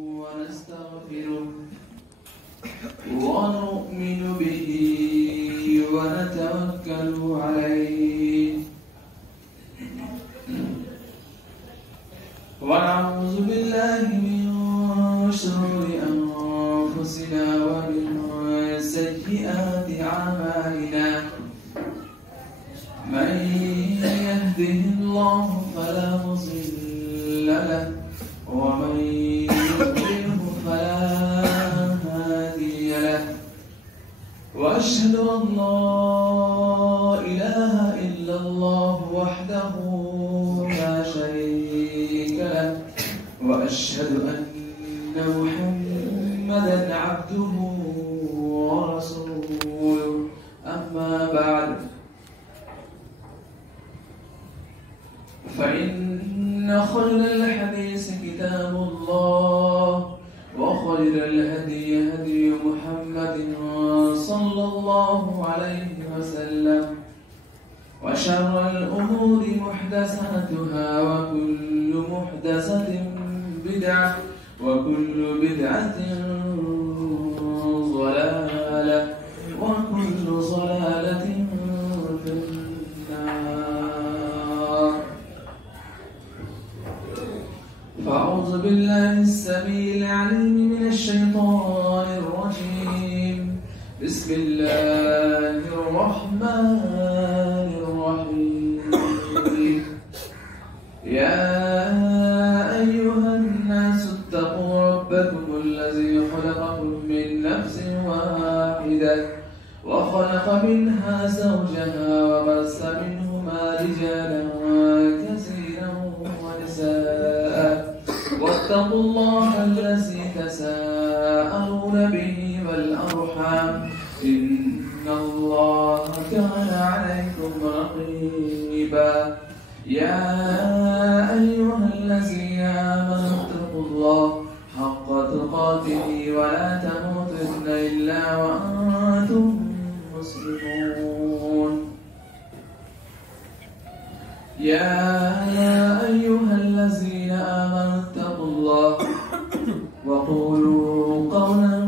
ونستغفره ونؤمن به ونتوكل عليه ونعوذ بالله من شرور أنفسنا ومن سيئات أعمالنا من يهده الله فلا مضل له ومن يضلله فلا هادي له وأشهد أن لا إله إلا الله وحده لا شريك له وأشهد أن محمدا عبده ورسوله أما بعد فإن خير الحديث كتاب الله وخير الهدي هدي محمد صلى الله عليه وسلم وشر الأمور محدثاتها وكل محدثة بدعة وكل بدعة ضلالة وكل ضلالة في النار. فأعوذ بالله السميع العليم من الشيطان الرجيم. بسم الله الرحمن الرحيم. يا أيها الناس اتقوا ربكم الذي خلقكم من نفس واحدة وخلق منها زوجها وبث منهما رجالا كثيرا ونساء واتقوا الله الذي تساءلون به والأرحام إن الله كان عليكم رقيبا. يا أيها الذين آمنوا اتقوا الله حق تقاته ولا تموتن إلا وأنتم مسلمون. يا أيها الذين آمنوا اتقوا الله وقولوا قولا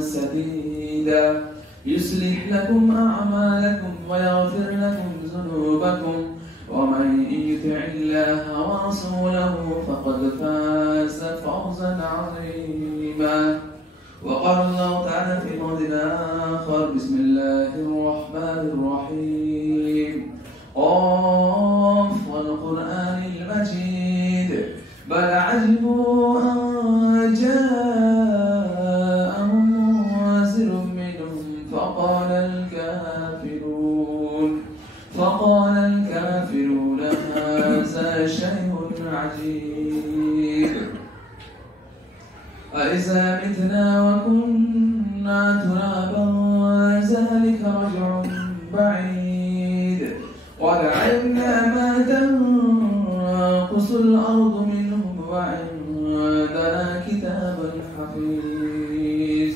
سديدا يصلح لكم أعمالكم ويغفر لكم ذنوبكم ومن يطع الله ورسوله فقد فاز فوزا عظيما. وقال الله تعالى في موضع آخر. بسم الله الرحمن الرحيم. قاف والقرآن المجيد بل عجبوا أن جاءهم منذر منهم فقال الكافرون هذا شيء عجيب. أإذا متنا وكنا ترابا ذلك رجع بعيد وعلمنا ما تنقص الأرض منهم وعندنا كتاب حفيظ.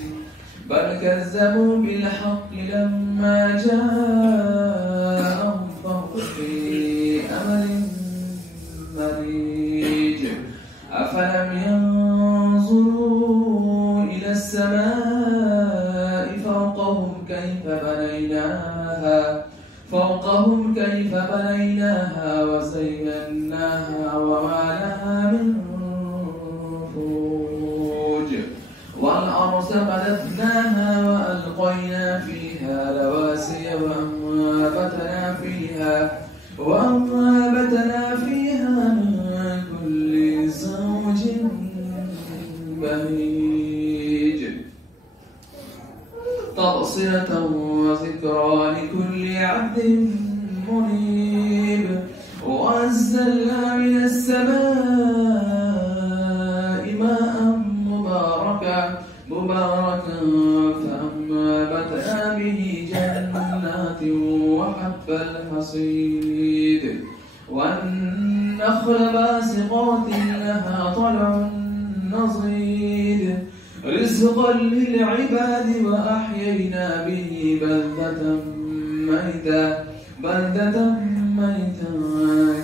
بل كذبوا بالحق لما جاءهم فهم في أمل مريج. أفلم ينظروا إلى السماء فوقهم كيف بنيناها وزيناها وما لها من فروج. والأرض مددناها وألقينا فيها رواسي وأنبتنا فيها من كل زوج بهيج تبصرة وذكرى لكل عبد منيب. وأنزلنا من السماء ماء مباركا فأنبتنا به جنات وحب الحصيد والنخل باسقات لها طلع نضيد رزقا للعباد وأحيينا به بلدة ميتا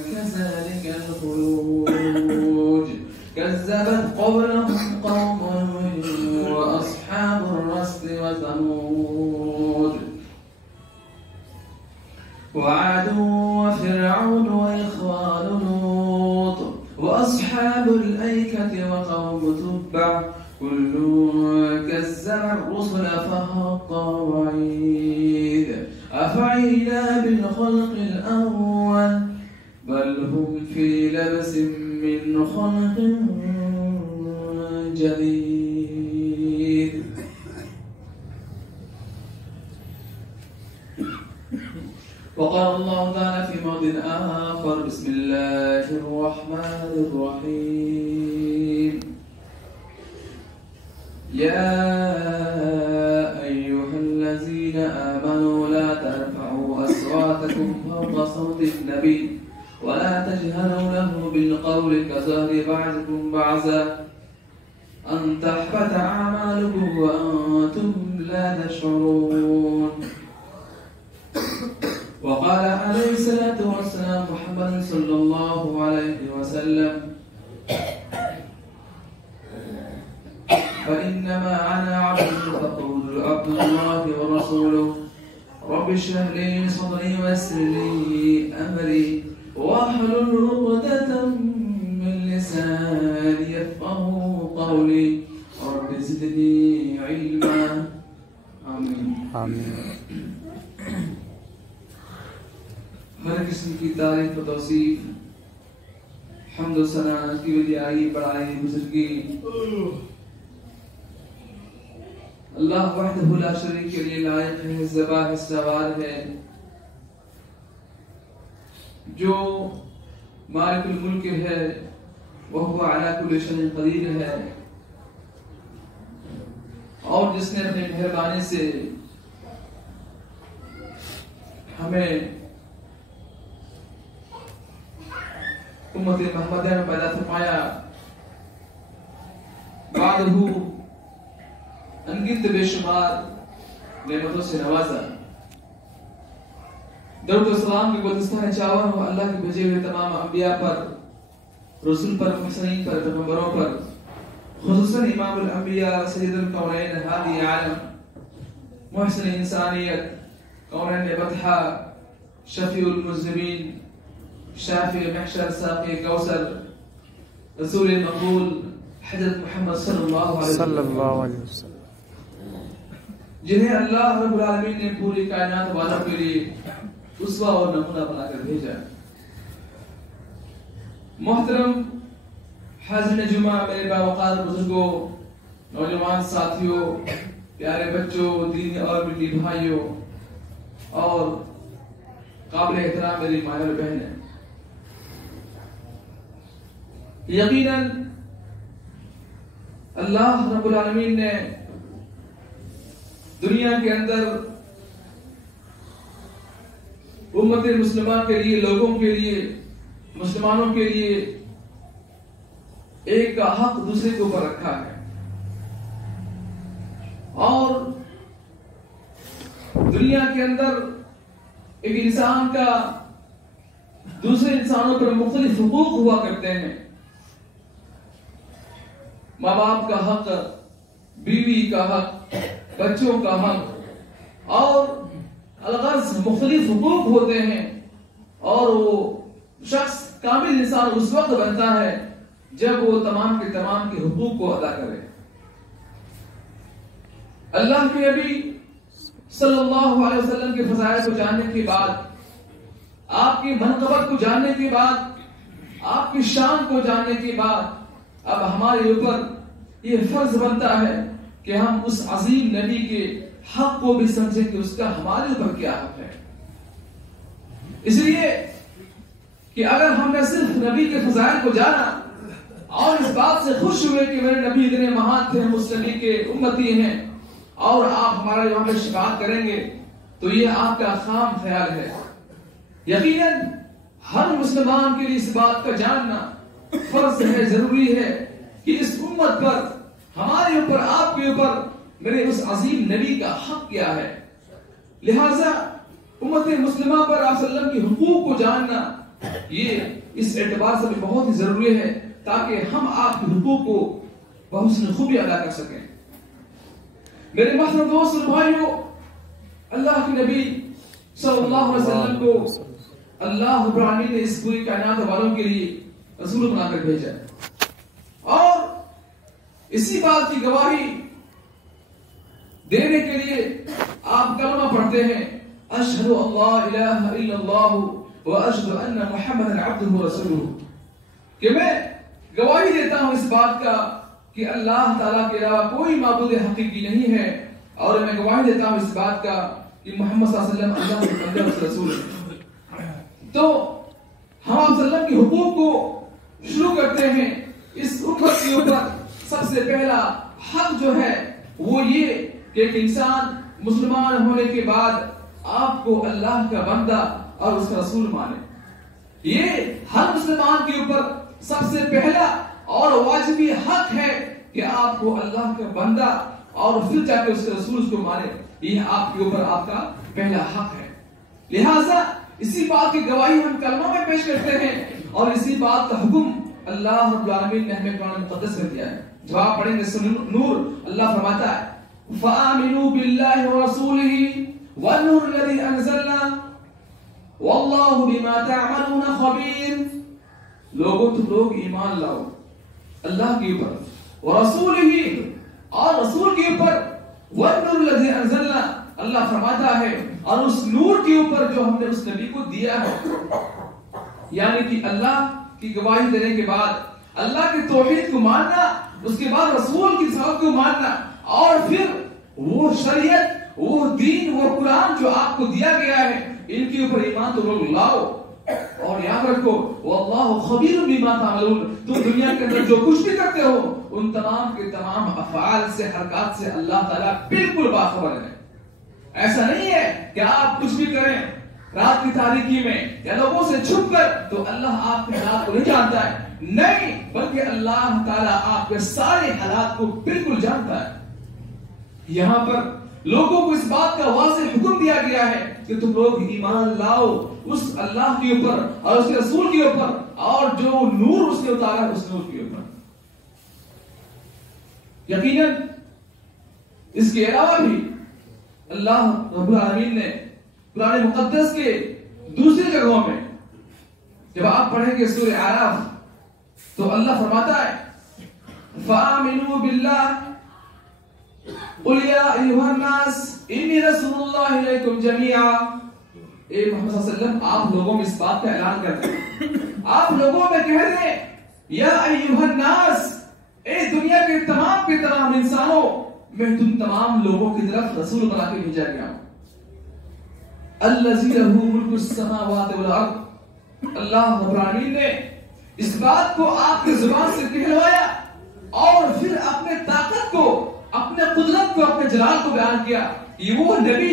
كذلك الخلود. كذب كذبت قبلهم قوم نوح وأصحاب الرس وثمود وعاد وفرعون وإخوان لوط وأصحاب الأيكة وقوم تبع كل كذب الرسل فحق وعيد أفعينا بالخلق الأول بل هم في لبس من خلق جديد. وقال الله تعالى في موضع آخر بسم الله الرحمن الرحيم يا أيها الذين آمنوا لا ترفعوا أصواتكم فوق صوت النبي ولا تجهروا له بالقول كجهر بعضكم بعضا أن تحبط أعمالكم وأنتم لا تشعرون. وقال عليه الصلاة والسلام محمد صلى الله عليه وسلم فإنما أنا عبد فقول عبد الله ورسوله رب اشرح لي صدري ويسر لي أمري واحلل عقدة من لساني يفقهوا قولي رب زدني علما آمين. ہر قسم کی تعریف و توصیف حمد و ثنا کی وجائی بڑائی بزرگی اللہ وحدہ لا شریک کے لیے لائق ہے، ذبح سوار ہے، جو مالک الملک ہے، وہ علی کل شیء قدیر ہے، اور جس نے اپنی مہربانی سے ہمیں امت محمدیہ میں پیدا فرمایا، بعدہ انگنت بے شمار نعمتوں سے نوازا. درود و سلام کے گلدستہ چاور ہو اللہ کے بھیجے ہوئے تمام انبیاء پر، رسول پر، محسنین پر، پیغمبروں پر، خصوصاً امام الانبیاء سید الکونین ہادی عالم محسن انسانیت کونین بطحہ شفیع المذنبین شافع محشر ساقی کوثر رسول مقبول حضرت محمد صلی اللہ علیہ وسلم، جنہیں اللہ رب العالمین نے پوری کائنات والوں کے لیے اسوہ اور نمونہ بنا کر بھیجا. محترم حاضرین جمعہ، میرے باوقار بزرگوں، نوجوان ساتھیوں، پیارے بچوں، دینی اور ملی بھائیوں، اور قابل احترام میری مائیں اور بہنیں، یقیناً اللہ رب العالمین نے دنیا کے اندر امت مسلمہ کے لیے، لوگوں کے لیے، مسلمانوں کے لیے ایک کا حق دوسرے کے اوپر رکھا ہے، اور دنیا کے اندر ایک انسان کا دوسرے انسانوں پر مختلف حقوق ہوا کرتے ہیں. ماں باپ کا حق، بیوی کا حق، بچوں کا حق، اور الغرض مختلف حقوق ہوتے ہیں، اور وہ شخص کامل انسان اس وقت بنتا ہے جب وہ تمام کے حقوق کو ادا کرے. اللہ کے نبی صلی اللہ علیہ وسلم کے فضائل کو جاننے کے بعد، آپ کی منقبت کو جاننے کے بعد، آپ کی شان کو جاننے کے بعد، اب ہمارے اوپر یہ فرض بنتا ہے کہ ہم اس عظیم نبی کے حق کو بھی سمجھیں کہ اس کا ہمارے اوپر کیا حق ہے. اس لیے کہ اگر ہم نے صرف نبی کے فضائل کو جانا اور اس بات سے خوش ہوئے کہ میرے نبی اتنے مہان تھے، ہم اس نبی کے امتی ہیں اور آپ ہمارے یہاں میں شفاعت کریں گے، تو یہ آپ کا خام خیال ہے. یقیناً ہر مسلمان کے لیے اس بات کا جاننا فرض ہے، ضروری ہے کہ اس امت پر، ہمارے اوپر، آپ کے اوپر میرے اس عظیم نبی کا حق کیا ہے. لہذا امت مسلمہ پر آپ صلی اللہ علیہ وسلم کی حقوق کو جاننا یہ اس اعتبار سے بھی بہت ہی ضروری ہے تاکہ ہم آپ کے حقوق کو بحسن خوبی ادا کر سکیں۔ میرے محترم دوست اور بھائیوں، اللہ کے نبی صلی اللہ علیہ وسلم کو اللہ رب العالمین نے اس پوری کائنات والوں کے لیے رسول بنا کر بھیجا، اور اسی بات کی گواہی دینے کے لیے آپ کلمہ پڑھتے ہیں، اشہد اللہ الہ الا اللہ واشہد ان محمد عبدہ ورسولہ، کہ میں گواہی دیتا ہوں اس بات کا کہ اللہ تعالیٰ کے علاوہ کوئی معبود حقیقی نہیں ہے، اور میں گواہی دیتا ہوں اس بات کا کہ محمد صلی اللہ علیہ وسلم اللہ کے بندے اور رسول ہے۔ تو ہم آپ صلی اللہ علیہ وسلم کے حقوق کو شروع کرتے ہیں۔ اس امت کے اوپر سب سے پہلا حق جو ہے وہ یہ کہ ایک انسان مسلمان ہونے کے بعد آپ کو اللہ کا بندہ اور اس کا رسول مانے۔ یہ ہر مسلمان کے اوپر سب سے پہلا اور واجبی حق ہے کہ آپ کو اللہ کا بندہ اور پھر جا کے اس کے رسول کو مانے۔ یہ آپ کے اوپر آپ کا پہلا حق ہے۔ لہٰذا اسی بات کی گواہی ہم کلمہ میں پیش کرتے ہیں، اور اسی بات کا حکم اللہ رب العالمین نے ہمیں قرآن مقدس میں دیا ہے۔ جو آپ پڑھیں گے سورہ نور، اللہ فرماتا ہے فَآمِنُوا بِاللَّهِ وَرَسُولِهِ وَالنُّورِ الَّذِي أَنزَلْنَا وَاللَّهُ بِمَا تَعْمَلُونَ خَبِيرٌ، لوگوں تم لوگ ایمان لاؤ اللہ کے اوپر، وَرَسُولِهِ اور رسول کے اوپر، وَالنُّورِ الَّذِي أَنزَلْنَا اللہ فرماتا ہے اور اس نور کے اوپر جو ہم نے اس نبی کو دیا ہے۔ یعنی کہ اللہ کی گواہی دینے کے بعد اللہ کی توحید کو ماننا، اس کے بعد رسول کی رسالت کو ماننا، اور پھر وہ شریعت، وہ دین، وہ قرآن جو آپ کو دیا گیا ہے، ان کے اوپر ایمان تو لوگ لاؤ۔ اور یاد رکھو واللہ خبیر بما تعملون، تم دنیا کے اندر جو کچھ بھی کرتے ہو ان تمام کے تمام افعال سے، حرکات سے اللہ تعالیٰ بالکل باخبر ہے۔ ایسا نہیں ہے کہ آپ کچھ بھی کریں رات کی تاریکی میں یا لوگوں سے چھپ کر تو اللہ آپ کے حالات کو نہیں جانتا ہے، نہیں، بلکہ اللہ تعالیٰ آپ کے سارے حالات کو بالکل جانتا ہے۔ یہاں پر لوگوں کو اس بات کا واضح حکم دیا گیا ہے کہ تم لوگ ایمان لاؤ اس اللہ کے اوپر اور اس کے رسول کے اوپر، اور جو نور اس نے اتارا اس نور کے اوپر۔ یقیناً اس کے علاوہ بھی اللہ رب العالمین نے قرآن مقدس کے دوسری جگہوں میں جب آپ پڑھیں گے سورہ اعراف تو اللہ فرماتا ہے فَآمِنُوا بِاللَّهِ قُلْ يَا أَيُّهَا النَّاسِ إِنِّي رَسُولُ اللَّهِ إِلَيْكُمْ جَمِيعًا، اے محمد صلی اللہ علیہ وسلم آپ لوگوں میں اس بات کا اعلان کرتے ہیں، آپ لوگوں میں کہہ دیں یا ایھا الناس، اے دنیا کے تمام انسانوں، میں تم تمام لوگوں کی طرف رسول بنا کے بھیجا گیا ہوں۔ الذی لہ ملک السماوات والارض، اللہ رب العالمین نے اس بات کو آپ کی زبان سے کہلوایا اور پھر اپنے طاقت کو، اپنے قدرت کو، اپنے جلال کو بیان کیا۔ یہ وہ نبی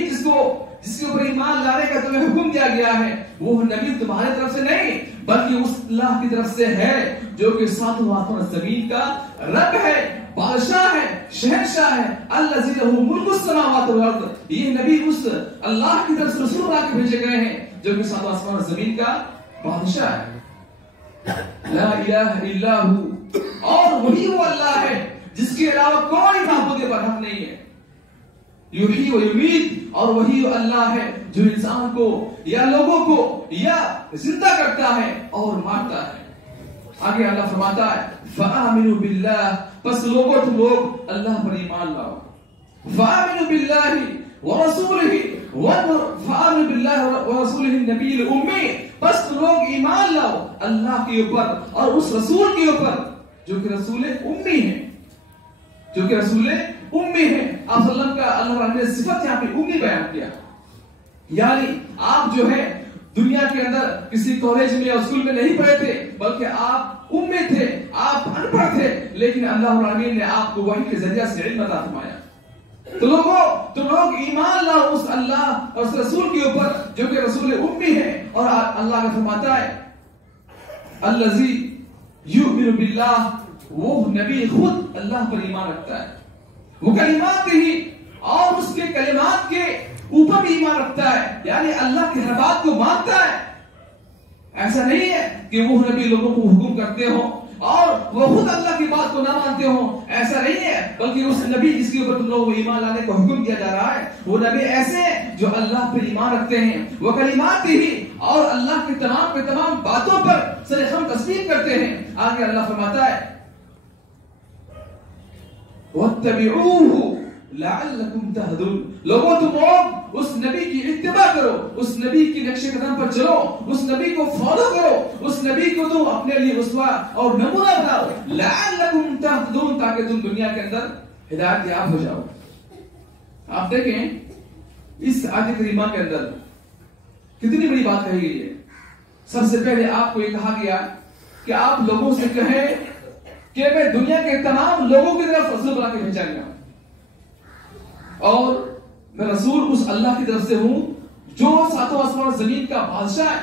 جس کے اوپر ایمان لانے کا تمہیں حکم دیا گیا ہے، وہ نبی تمہارے طرف سے نہیں بلکہ اس اللہ کی طرف سے ہے جو کہ ساتوں آسمان زمین کا رب ہے، بادشاہ ہے، شہنشاہ ہے۔ الذی لہ ملک السماوات والارض، یہ نبی اس اللہ کی طرف سے رسول بنا کے بھیجے گئے ہیں جو کہ ساتوں آسمان زمین کا بادشاہ ہے۔ لا الہ الا ہو، اور وہی وہ اللہ ہے جس کے علاوہ کوئی معبود برحق نہیں ہے۔ یحیی و یمیت، اور وہی اللہ ہے جو انسان کو یا لوگوں کو یا زندہ کرتا ہے اور مارتا ہے۔ آگے اللہ فرماتا ہے فآمنوا باللہ، پس لوگوں تم لوگ اللہ پر ایمان لاؤ۔ فآمنوا باللہ ورسولہ، فآمنوا باللہ ورسولہ النبی الامی، پس تم لوگ ایمان لاؤ اللہ کے اوپر اور اس رسول کے اوپر جو کہ رسول امی ہے، جو کہ رسول امی ہے۔ آپ صلی اللہ علیہ وسلم کا اللہ نے صفت یہاں پہ امی بیان کیا، یعنی آپ جو ہے دنیا کے اندر کسی کالج میں یا اسکول میں نہیں پڑھے تھے بلکہ آپ امی تھے، آپ ان پڑھ تھے، لیکن اللہ العالمین نے آپ کو وحی کے ذریعے سے علم عطا فرمایا۔ تو لوگ ایمان لاؤ اس اللہ اور اس رسول کے اوپر جو کہ رسول امی ہے۔ اور اللہ کا فرماتا ہے الذی یؤمن باللہ، وہ نبی خود اللہ پر ایمان رکھتا ہے، وہ کلمات ہی اور اس کے کلمات کے اوپر بھی ایمان رکھتا ہے، یعنی اللہ کی ہر بات کو مانتا ہے۔ ایسا نہیں ہے کہ وہ نبی لوگوں کو حکم کرتے ہو اور وہ خود اللہ کی بات کو نہ مانتے ہوں، ایسا نہیں ہے، بلکہ اس نبی جس کے اوپر تم لوگوں کو ایمان لانے کو حکم کیا جا رہا ہے وہ نبی ایسے ہیں جو اللہ پر ایمان رکھتے ہیں، وہ کلمات ہی اور اللہ کی تمام کے تمام باتوں پر سرخم تسلیم کرتے ہیں۔ آگے اللہ فرماتا ہے وَاتَّبِعُوهُ لَعَلَّكُمْ تَهْتَدُونَ، لوگوں تم لوگ اس نبی کی اتباع کرو، اس نبی کی نقش قدم پر چلو، اس نبی کو فالو کرو، اس نبی کو تم اپنے لیے اسوہ اور نمونہ بناؤ، لَعَلَّكُمْ تَهْتَدُونَ، تاکہ تم دنیا کے اندر ہدایت یاب ہو جاؤ۔ آپ دیکھیں اس آیت کریمہ کے اندر کتنی بڑی بات کہی گئی ہے۔ سب سے پہلے آپ کو یہ کہا گیا کہ آپ لوگوں سے کہیں کہ میں دنیا کے تمام لوگوں کی طرف رسول بنا کے بھیجا گیا اور میں رسول اس اللہ کی طرف سے ہوں جو ساتوں آسمان اور زمین کا بادشاہ ہے،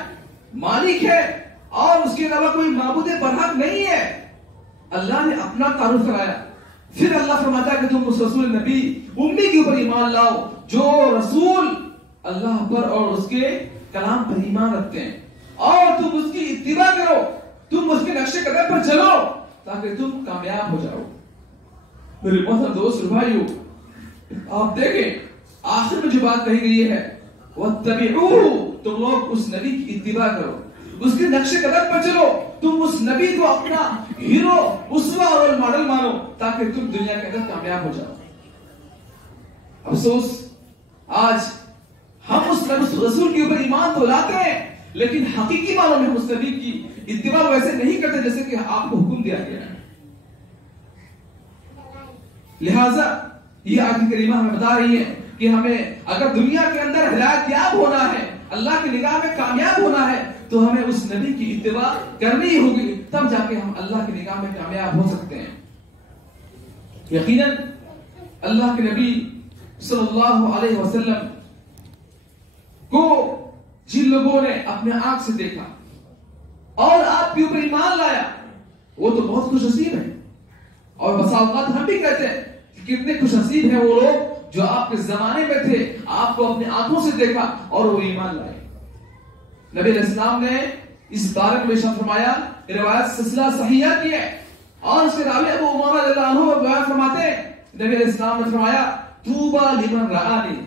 مالک ہے، اور اس کے علاوہ کوئی معبود برحق نہیں ہے۔ اللہ نے اپنا تعارف کرایا، پھر اللہ فرماتا ہے کہ تم اس رسول نبی امی کے اوپر ایمان لاؤ جو رسول اللہ پر اور اس کے کلام پر ایمان رکھتے ہیں، اور تم اس کی اتباع کرو، تم اس کے نقش قدم پر چلو تاکہ تم کامیاب ہو جاؤ۔ میرے محترم دوست اور بھائیو، آپ دیکھیں آخر میں جو بات کہی گئی ہے وَاتَّبِعُوهُ، تم لوگ اس نبی کی اتباع کرو، اس کے نقش قدم پر چلو، تم اس نبی کو اپنا ہیرو، اسوہ اور ماڈل مانو تاکہ تم دنیا کے اندر کامیاب ہو جاؤ۔ افسوس آج ہم اس رسول کے اوپر ایمان تو لاتے ہیں لیکن حقیقی معنوں میں اس نبی کی اتباع ویسے نہیں کرتے جیسے کہ آپ کو حکم دیا گیا ہے۔ لہذا یہ آیت کریمہ ہمیں بتا رہی ہے کہ ہمیں اگر دنیا کے اندر ہدایت یاب ہونا ہے، اللہ کی نگاہ میں کامیاب ہونا ہے، تو ہمیں اس نبی کی اتباع کرنی ہوگی، تب جا کے ہم اللہ کی نگاہ میں کامیاب ہو سکتے ہیں۔ یقیناً اللہ کے نبی صلی اللہ علیہ وسلم کو جن لوگوں نے اپنے آنکھ سے دیکھا اور آپ کے اوپر ایمان لایا وہ تو بہت خوش نصیب ہیں، اور بسا اوقات ہم بھی کہتے ہیں کہ کتنے خوش نصیب ہیں وہ لوگ جو آپ کے زمانے میں تھے، آپ کو اپنے آنکھوں سے دیکھا اور وہ ایمان لائے۔ نبی علیہ السلام نے اس بارے میں ارشاد فرمایا، روایت سلسلہ صحیحہ کی ہے اور اس کے راوی ابو امامہ رضی اللہ عنہ بیان فرماتے ہیں، نبی علیہ السلام نے فرمایا طوبى لمن رآني،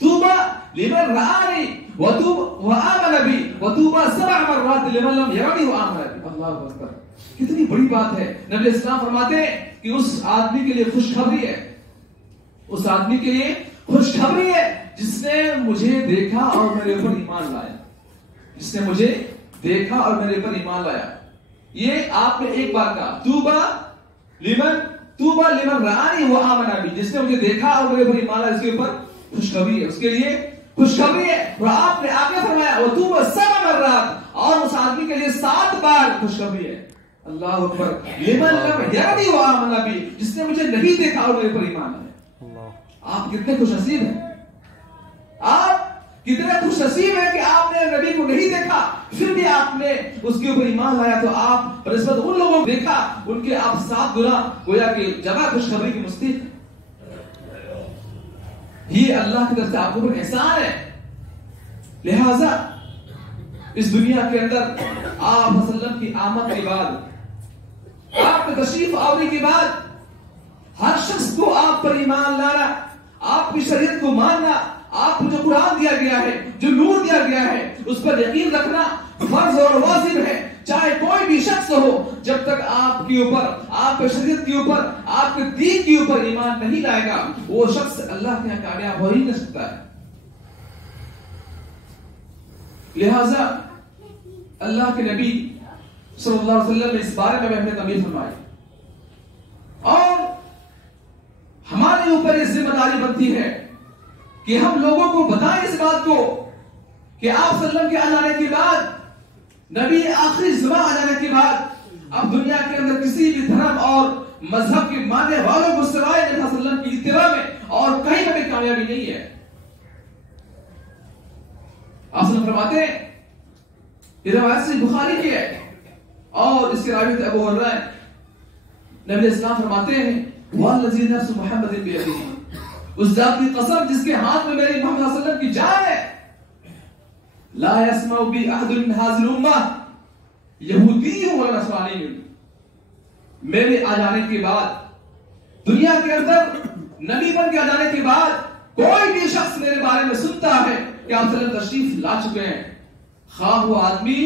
طوبى لمن رآني وآمن بي وطوبى 7 مرات لمن لم يرني وآمن بي۔ اللہ اکبر، کتنی بڑی بات ہے۔ نبی علیہ السلام فرماتے ہیں کہ اس آدمی کے لیے خوشخبری ہے، اس آدمی کے لیے خوشخبری ہے جس نے مجھے دیکھا اور میرے اوپر ایمان لایا، جس نے مجھے دیکھا اور میرے اوپر ایمان لایا۔ یہ آپ نے ایک بار کہا طوبى لمن رآني وآمن بي، جس نے مجھے دیکھا اور میرے اوپر ایمان لایا، اس کے اوپر خوشخبری ہے، اس کے لیے خوشخبری ہے۔ اور آپ نے آگے فرمایا وطوبى 7 مرات، اور اس آدمی کے لیے 7 بار خوشخبری ہے۔ اللہ اکبر، لمن لم يرني وآمن بي، جس نے مجھے نہیں دیکھا اور میرے اوپر ایمان لایا۔ آپ کتنے خوش نصیب ہیں، آپ کتنے خوش نصیب ہیں کہ آپ نے نبی کو نہیں دیکھا پھر بھی آپ نے اس کے اوپر ایمان لایا، تو آپ بنسبت ان لوگوں کو دیکھا ان کے آپ 7 گنا گویا کہ جگہ خوشخبری کی مستحق۔ یہ اللہ کی طرف سے آپ کو احسان ہے۔ لہذا اس دنیا کے اندر آپ صلی اللہ علیہ وسلم کی آمد کے بعد، آپ کے تشریف آوری کے بعد، ہر شخص کو آپ پر ایمان لانا، آپ کی شریعت کو ماننا، آپ کو جو قرآن دیا گیا ہے، جو نور دیا گیا ہے، اس پر یقین رکھنا فرض اور واجب ہے۔ چاہے کوئی بھی شخص ہو، جب تک آپ کے اوپر، آپ کے شریعت کے اوپر، آپ کے دین کے اوپر ایمان نہیں لائے گا، وہ شخص اللہ کے یہاں کامیاب ہو ہی نہ سکتا ہے۔ لہذا اللہ کے نبی صلی اللہ علیہ وسلم نے اس بارے میں ہمیں تنبیہ فرمائی، اور ہمارے اوپر یہ ذمہ داری بنتی ہے کہ ہم لوگوں کو بتائیں اس بات کو کہ آپ صلی اللہ علیہ وسلم کے آ جانے کے بعد، نبی آخری زمان آ جانے کے بعد، اب دنیا کے اندر کسی بھی دھرم اور مذہب کے ماننے والوں کو سوائے نبی صلی اللہ علیہ وسلم کی اتباع میں اور کہیں میں بھی کامیابی نہیں ہے۔ آپ صلی اللہ علیہ وسلم فرماتے ہیں، یہ روایت سے بخاری کی ہے اور اس کے راوی ابو ہریرہ، نبی علیہ السلام فرماتے ہیں والذی نفس محمد بیدہ، اس ذات کی قسم جس کے ہاتھ میں میرے محمد صلی اللہ علیہ وسلم کی جان ہے، لا يسمع بی احد من هذه الامه یہودی ولا نصرانی، میرے آ جانے کے بعد دنیا کے اندر نبی بن کے آ جانے کے بعد کوئی بھی شخص میرے بارے میں سنتا ہے کہ آپ صلی اللہ علیہ وسلم تشریف لا چکے ہیں، خواہ وہ آدمی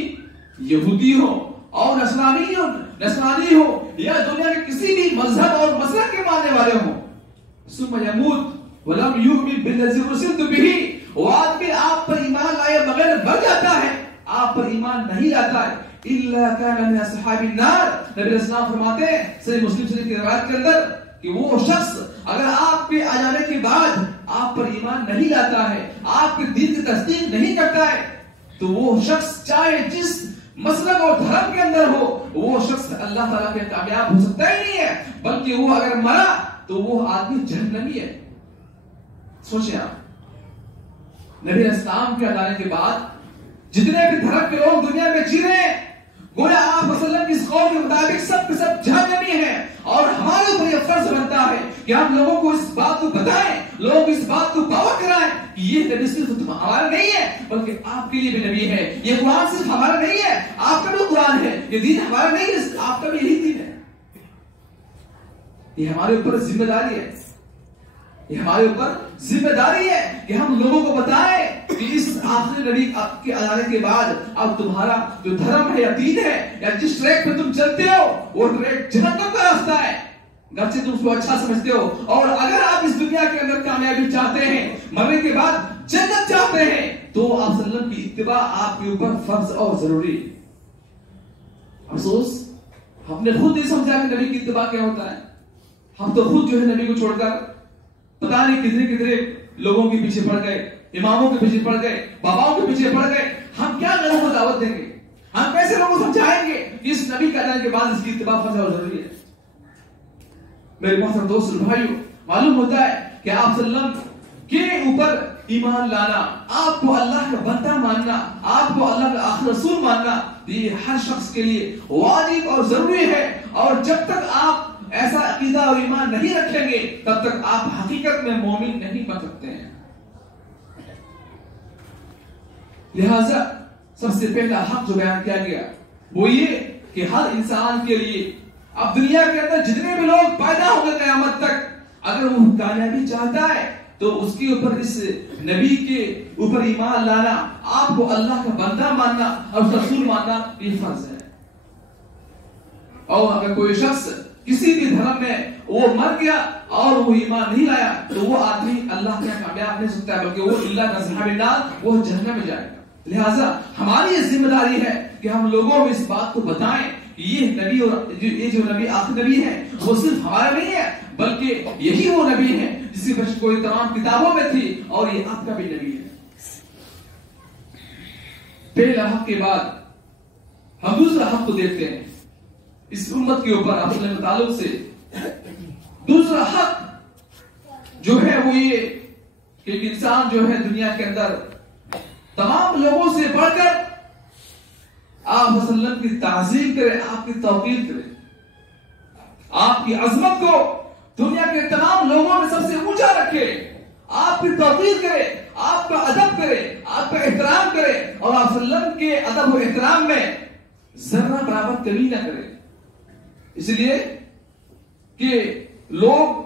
یہودی ہو اور نصرانی ہو یا دنیا کے کسی بھی مذہب اور مسلک کے ماننے والے ہوں، ثم يموت ولم يؤمن بالذي ارسلت به، وہ آدمی آپ پر ایمان لائے بغیر مر جاتا ہے، آپ پر ایمان نہیں لاتا ہے، الا كان من اصحاب النار۔ نبی علیہ السلام فرماتے ہیں صحیح مسلم شریف کی روایت کے اندر کہ وہ شخص اگر آپ کے آ جانے کے بعد آپ پر ایمان نہیں لاتا ہے، آپ کے دین کی تصدیق نہیں کرتا ہے، تو وہ شخص چاہے جس مسلک اور دھرم کے اندر ہو، وہ شخص اللہ تعالیٰ کے کامیاب ہو سکتا ہی نہیں ہے، بلکہ وہ اگر مرا تو وہ آدمی جہنمی ہے۔ سوچیں آپ، نبی علیہ السلام کے آنے کے بعد جتنے بھی دھرم کے لوگ دنیا میں جی رہے ہیں، گویا آپ صلی اللہ علیہ وسلم کی اس قول کے مطابق سب کے سب جہنمی ہیں، اور ہمارے اوپر یہ فرض بنتا ہے کہ ہم لوگوں کو اس بات کو بتائیں، لوگوں کو اس بات کو باور کرائیں کہ یہ نبی صرف ہمارا نہیں ہے بلکہ آپ کے لیے بھی نبی ہے، یہ قرآن صرف ہمارا نہیں ہے، آپ کا بھی قرآن ہے، یہ دین ہمارا نہیں ہے، آپ کا بھی یہی دین ہے۔ یہ ہمارے اوپر ذمہ داری ہے، یہ ہمارے اوپر ذمہ داری ہے کہ ہم لوگوں کو بتائیں کہ اس آخری نبی کے آنے کے بعد اب تمہارا جو دھرم ہے یا دین ہے یا جس ٹریک پہ تم چلتے ہو وہ ٹریک جہنم کا راستہ ہے، گرچہ تم اس کو اچھا سمجھتے ہو، اور اگر آپ اس دنیا کے اندر کامیابی چاہتے ہیں، مرنے کے بعد جنت چاہتے ہیں، تو آپ صلی اللہ علیہ وسلم کی اتباع آپ کے اوپر فرض اور ضروری ہے۔ افسوس ہم نے خود نہیں سمجھا کہ نبی کی اتباع کیا ہوتا ہے، ہم تو خود جو ہے نبی کو چھوڑ کر پتہ نہیں کتنے لوگوں کے پیچھے پڑ گئے، اماموں کے پیچھے پڑ گئے، باباؤں کے پیچھے پڑ گئے۔ ہم کیا لوگوں کو دعوت دیں گے، ہم کیسے لوگوں کو سمجھائیں گے کہ اس نبی کا آنے کے بعد اس کی اتباع فرض اور ضروری ہے۔ میرے محترم دوست بھائیو، معلوم ہوتا ہے کہ آپ صلی اللہ علیہ وسلم کے اوپر ایمان لانا، آپ کو اللہ کا بندہ ماننا، آپ کو اللہ کا آخری رسول ماننا، یہ ہر شخص کے لیے واجب اور ضروری ہے، اور جب تک آپ ایسا عقیدہ اور ایمان نہیں رکھیں گے تب تک آپ حقیقت میں مومن نہیں بن سکتے ہیں۔ لہذا سب سے پہلا حق جو بیان کیا گیا وہ یہ کہ ہر انسان کے لیے اب دنیا کے اندر جتنے بھی لوگ پیدا ہوں گے قیامت تک، اگر وہ کامیابی چاہتا ہے تو اس کے اوپر اس نبی کے اوپر ایمان لانا، آپ کو اللہ کا بندہ ماننا اور رسول ماننا یہ فرض ہے۔ اور اگر کوئی شخص کسی بھی دھرم میں وہ مر گیا اور وہ ایمان نہیں لایا تو وہ آدمی اللہ کے کامیاب نہیں سکتا ہے، بلکہ وہ اللہ کا صحابی نال وہ جہنم میں جائے گا۔ لہٰذا ہماری یہ ذمہ داری ہے کہ ہم لوگوں میں اس بات کو بتائیں کہ یہ نبی اور یہ جو نبی آخری نبی ہے وہ صرف ہمارا نہیں ہے بلکہ یہی وہ نبی ہے جس کی بچ کوئی تمام کتابوں میں تھی، اور یہ آپ کا بھی نبی ہے۔ پہلا حق کے بعد ہم دوسرا حق کو دیکھتے ہیں اس امت کے اوپر اپنے تعلق سے۔ دوسرا حق جو ہے وہ یہ کہ ایک انسان جو ہے دنیا کے اندر تمام لوگوں سے بڑھ کر آپ صلی اللہ علیہ وسلم کی تعظیم کرے، آپ کی توقیر کرے، آپ کی عظمت کو دنیا کے تمام لوگوں میں سب سے اونچا رکھے، آپ کی توقیر کرے، آپ کا ادب کرے، آپ کا احترام کرے، اور آپ صلی اللہ علیہ وسلم کے ادب و احترام میں ذرہ برابر کمی نہ کرے۔ اس لیے کہ لوگ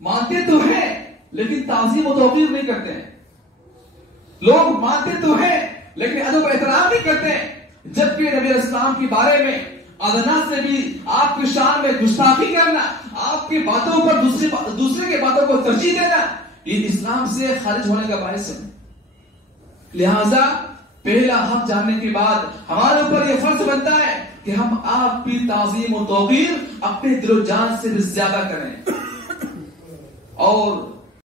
مانتے تو ہیں لیکن تعظیم و توقیر نہیں کرتے ہیں، لوگ مانتے تو ہیں لیکن ادب و احترام نہیں کرتے ہیں، جبکہ نبی علیہ السلام کے بارے میں ادنا سے بھی آپ کی شان میں گستاخی کرنا، آپ کی باتوں پر دوسرے کے باتوں کو ترجیح دینا، یہ اسلام سے خارج ہونے کا باعث ہے۔ لہذا پہلا حق جاننے کے بعد ہمارے اوپر یہ فرض بنتا ہے کہ ہم آپ کی تعظیم و توقیر اپنے دل و جان سے بھی زیادہ کریں، اور